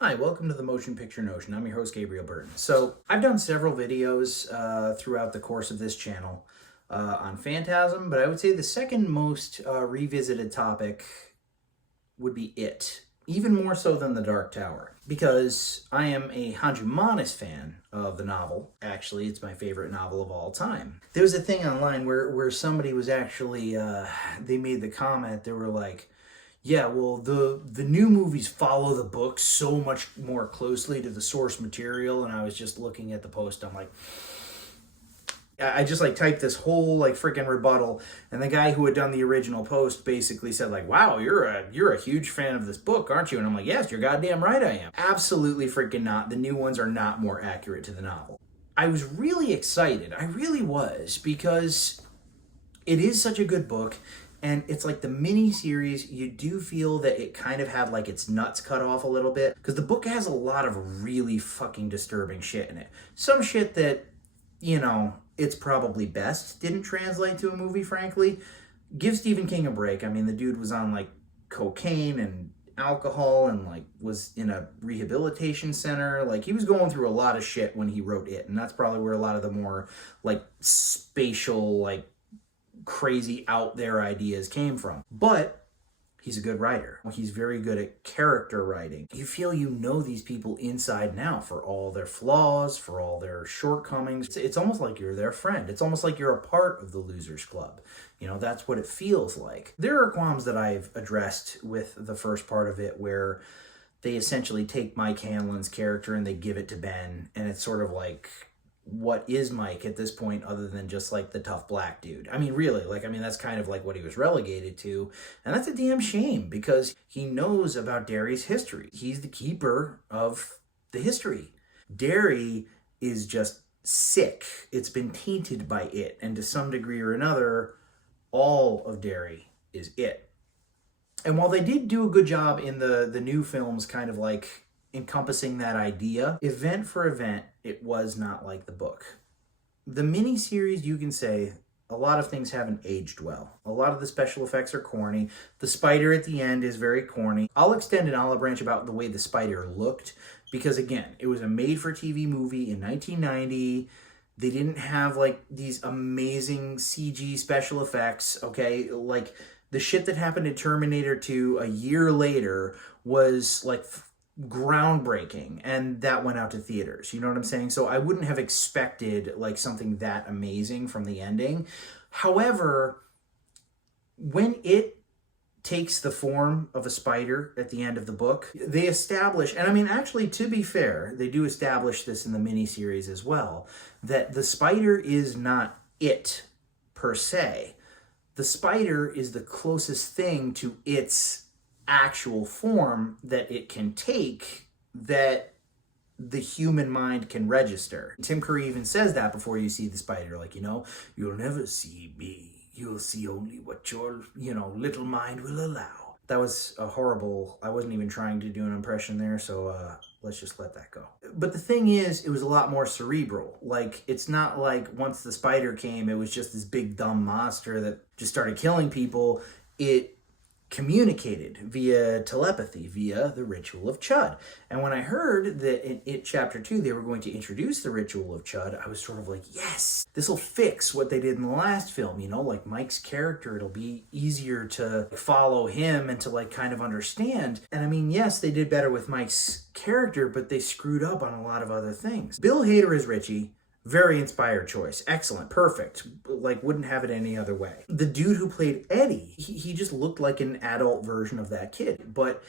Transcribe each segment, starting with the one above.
Hi, welcome to the Motion Picture Notion. I'm your host, Gabriel Burton. So, I've done several videos throughout the course of this channel on Phantasm, but I would say the second most revisited topic would be It, even more so than The Dark Tower, because I am a Hanjumanis fan of the novel. Actually, it's my favorite novel of all time. There was a thing online where somebody was actually, they made the comment, they were like, yeah, well, the new movies follow the book so much more closely to the source material, and I was just looking at the post. I'm like, I just like typed this whole like freaking rebuttal, and the guy who had done the original post basically said like, "Wow, you're a huge fan of this book, aren't you?" And I'm like, "Yes, you're goddamn right, I am." Absolutely freaking not. The new ones are not more accurate to the novel. I was really excited. I really was because it is such a good book, and it's like the mini series. You do feel that it kind of had like its nuts cut off a little bit because the book has a lot of really fucking disturbing shit in it. Some shit that, it's probably best didn't translate to a movie, frankly. Give Stephen King a break. I mean, the dude was on like cocaine and alcohol and like was in a rehabilitation center. Like he was going through a lot of shit when he wrote it, and that's probably where a lot of the more like spatial, like crazy out there ideas came from. But he's a good writer. He's very good at character writing. You feel you know these people inside and out for all their flaws, for all their shortcomings. It's almost like you're their friend. It's almost like you're a part of the Losers Club. That's what it feels like. There are qualms that I've addressed with the first part of it where they essentially take Mike Hanlon's character and they give it to Ben, and it's sort of like, what is Mike at this point other than just like the tough black dude? I mean, really, that's kind of like what he was relegated to. And that's a damn shame because he knows about Derry's history. He's the keeper of the history. Derry is just sick. It's been tainted by it. And to some degree or another, all of Derry is it. And while they did do a good job in the new films, kind of like encompassing that idea, event for event, it was not like the book. The miniseries, you can say a lot of things haven't aged well. A lot of the special effects are corny. The spider at the end is very corny. I'll extend an olive branch about the way the spider looked because, again, it was a made-for-TV movie in 1990. They didn't have like these amazing CG special effects, okay? Like the shit that happened in Terminator 2 a year later was like groundbreaking, and that went out to theaters. You know what I'm saying? So I wouldn't have expected like something that amazing from the ending. However, when it takes the form of a spider at the end of the book, they establish, and I mean, actually, to be fair, they do establish this in the miniseries as well, that the spider is not it per se. The spider is the closest thing to its actual form that it can take that the human mind can register. Tim Curry even says that before you see the spider, like, you'll never see me. You'll see only what your, little mind will allow. That was a horrible, I wasn't even trying to do an impression there, so let's just let that go. But the thing is, it was a lot more cerebral. Like, it's not like once the spider came, it was just this big dumb monster that just started killing people. It communicated via telepathy, via the ritual of Chud. And when I heard that in It Chapter 2 they were going to introduce the ritual of Chud, I was sort of like, yes, this will fix what they did in the last film, like Mike's character, it'll be easier to follow him and to like kind of understand. And I mean, yes, they did better with Mike's character, but they screwed up on a lot of other things. Bill Hader is Richie. Very inspired choice. Excellent. Perfect. Like, wouldn't have it any other way. The dude who played Eddie, he just looked like an adult version of that kid. But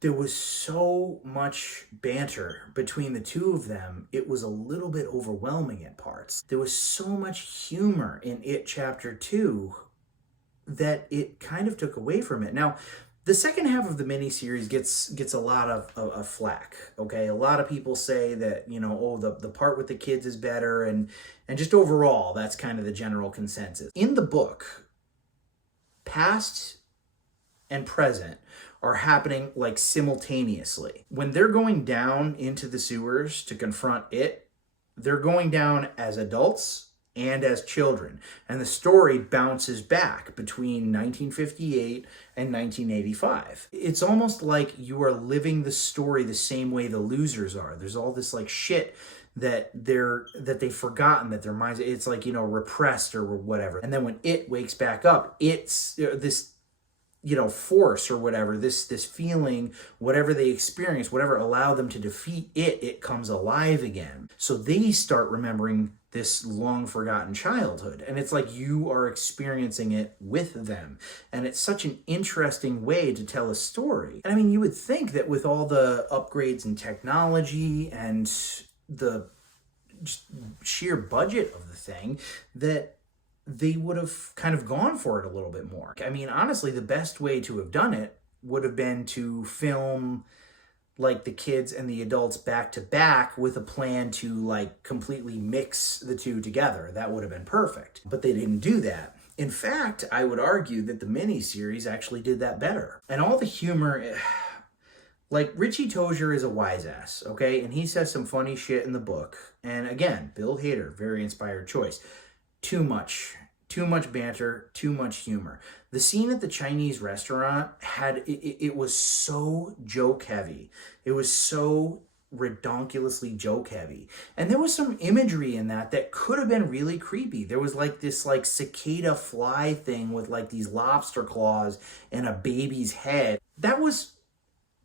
there was so much banter between the two of them, it was a little bit overwhelming at parts. There was so much humor in It Chapter 2 that it kind of took away from it. Now, the second half of the miniseries gets a lot of flack, okay? A lot of people say that, the part with the kids is better, and just overall, that's kind of the general consensus. In the book, past and present are happening like simultaneously. When they're going down into the sewers to confront it, they're going down as adults and as children. And the story bounces back between 1958 and 1985. It's almost like you are living the story the same way the losers are. There's all this like shit that they've forgotten, that their minds, it's like, you know, repressed or whatever. And then when it wakes back up, it's this, you know, force or whatever, this feeling, whatever they experience, whatever allowed them to defeat it comes alive again. So they start remembering this long forgotten childhood, and it's like you are experiencing it with them. And it's such an interesting way to tell a story. And I mean, you would think that with all the upgrades in technology and the just sheer budget of the thing, that they would have kind of gone for it a little bit more. I mean, honestly, the best way to have done it would have been to film like the kids and the adults back to back with a plan to like completely mix the two together. That would have been perfect. But they didn't do that. In fact, I would argue that the miniseries actually did that better. And all the humor, like Richie Tozier is a wise ass, okay? And he says some funny shit in the book. And again, Bill Hader, very inspired choice. Too much banter, too much humor. The scene at the Chinese restaurant it was so joke heavy. It was so redonkulously joke heavy. And there was some imagery in that could have been really creepy. There was like this like cicada fly thing with like these lobster claws and a baby's head. That was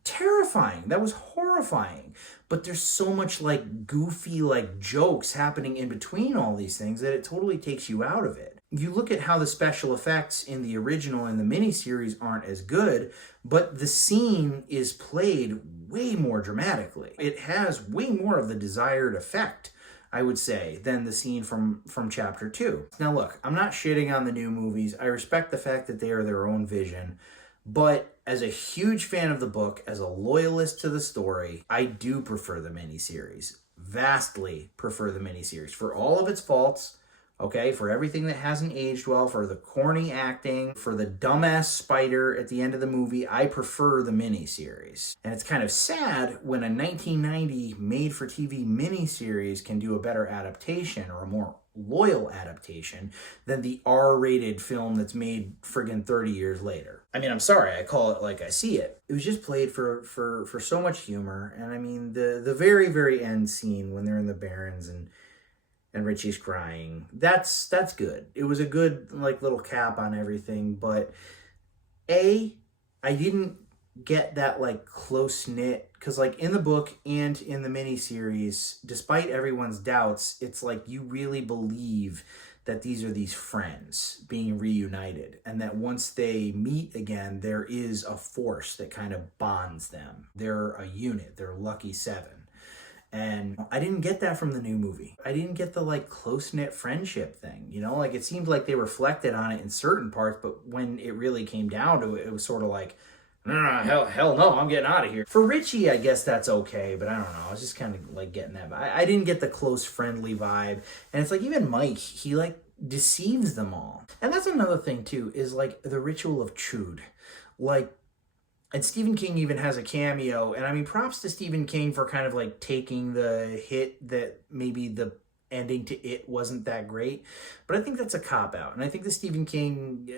terrifying. That was horrifying. But there's so much like goofy like jokes happening in between all these things that it totally takes you out of it. You look at how the special effects in the original and the miniseries aren't as good, but the scene is played way more dramatically. It has way more of the desired effect, I would say, than the scene from chapter 2. Now look, I'm not shitting on the new movies. I respect the fact that they are their own vision. But as a huge fan of the book, as a loyalist to the story, I do prefer the miniseries. Vastly prefer the miniseries. For all of its faults, okay, for everything that hasn't aged well, for the corny acting, for the dumbass spider at the end of the movie, I prefer the miniseries. And it's kind of sad when a 1990 made-for-TV miniseries can do a better adaptation or a more loyal adaptation than the R-rated film that's made friggin' 30 years later. I mean, I'm sorry, I call it like I see it. It was just played for so much humor. And I mean, the very, very end scene when they're in the Barrens and Richie's crying, that's good. It was a good like little cap on everything, but I didn't get that like close-knit, because like in the book and in the miniseries, despite everyone's doubts, it's like you really believe that these are these friends being reunited, and that once they meet again, there is a force that kind of bonds them. They're a unit. They're Lucky Seven. And I didn't get that from the new movie. I didn't get the like close-knit friendship thing, you know? Like it seemed like they reflected on it in certain parts, but when it really came down to it, it was sort of like, hell no, I'm getting out of here. For Richie, I guess that's okay, but I don't know. I was just kind of like getting that. I didn't get the close, friendly vibe. And it's like even Mike, he like deceives them all. And that's another thing too, is like the ritual of Chud. Like, and Stephen King even has a cameo. And I mean, props to Stephen King for kind of like taking the hit that maybe the ending to It wasn't that great. But I think that's a cop-out. And I think the Stephen King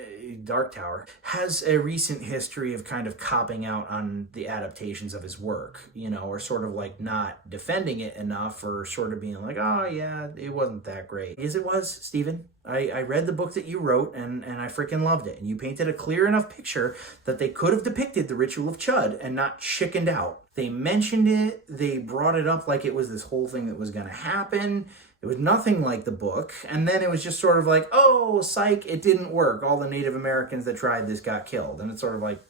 Dark Tower has a recent history of kind of copping out on the adaptations of his work, you know, or sort of like not defending it enough, or sort of being like, oh yeah, it wasn't that great. As it was, Stephen. I read the book that you wrote, and I freaking loved it. And you painted a clear enough picture that they could have depicted the ritual of Chud and not chickened out. They mentioned it. They brought it up like it was this whole thing that was going to happen. It was nothing like the book. And then it was just sort of like, oh, psych, it didn't work. All the Native Americans that tried this got killed. And it's sort of like,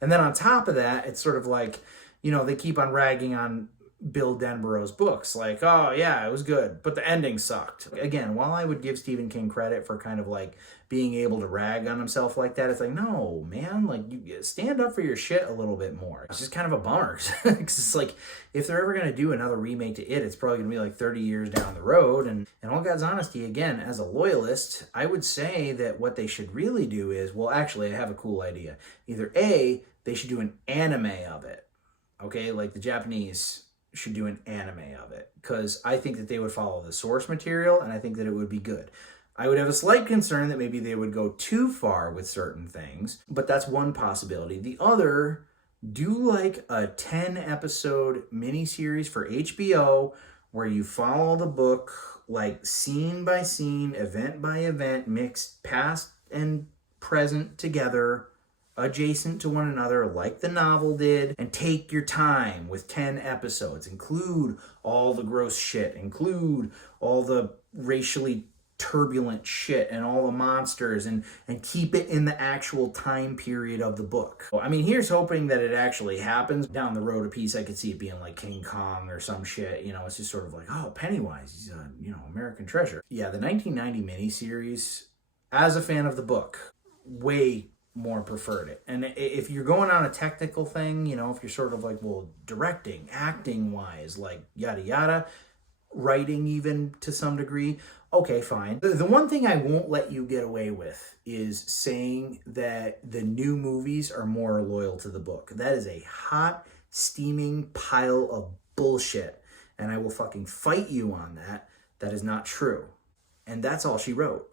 and then on top of that, it's sort of like, you know, they keep on ragging on Bill Denborough's books. Like, oh yeah, it was good, but the ending sucked. Again, while I would give Stephen King credit for kind of like being able to rag on himself like that, it's like, no, man, like you stand up for your shit a little bit more. It's just kind of a bummer. Because it's like, if they're ever going to do another remake to It, it's probably going to be like 30 years down the road. And in all God's honesty, again, as a loyalist, I would say that what they should really do is, well, actually, I have a cool idea. Either A, they should do an anime of it. Okay, like the Japanese should do an anime of it, because I think that they would follow the source material, and I think that it would be good. I would have a slight concern that maybe they would go too far with certain things, but that's one possibility. The other, do like a 10-episode miniseries for HBO where you follow the book like scene by scene, event by event, mixed past and present together, adjacent to one another like the novel did, and take your time with 10 episodes. Include all the gross shit, include all the racially turbulent shit and all the monsters, and keep it in the actual time period of the book. I mean, here's hoping that it actually happens. Down the road a piece, I could see it being like King Kong or some shit. You know, it's just sort of like, oh, Pennywise, he's a, American treasure. Yeah, the 1990 miniseries, as a fan of the book, way more preferred it. And if you're going on a technical thing, if you're sort of like, well, directing, acting wise, like yada yada, writing even to some degree, okay, fine. The one thing I won't let you get away with is saying that the new movies are more loyal to the book. That is a hot, steaming pile of bullshit, and I will fucking fight you on that. That is not true. And that's all she wrote.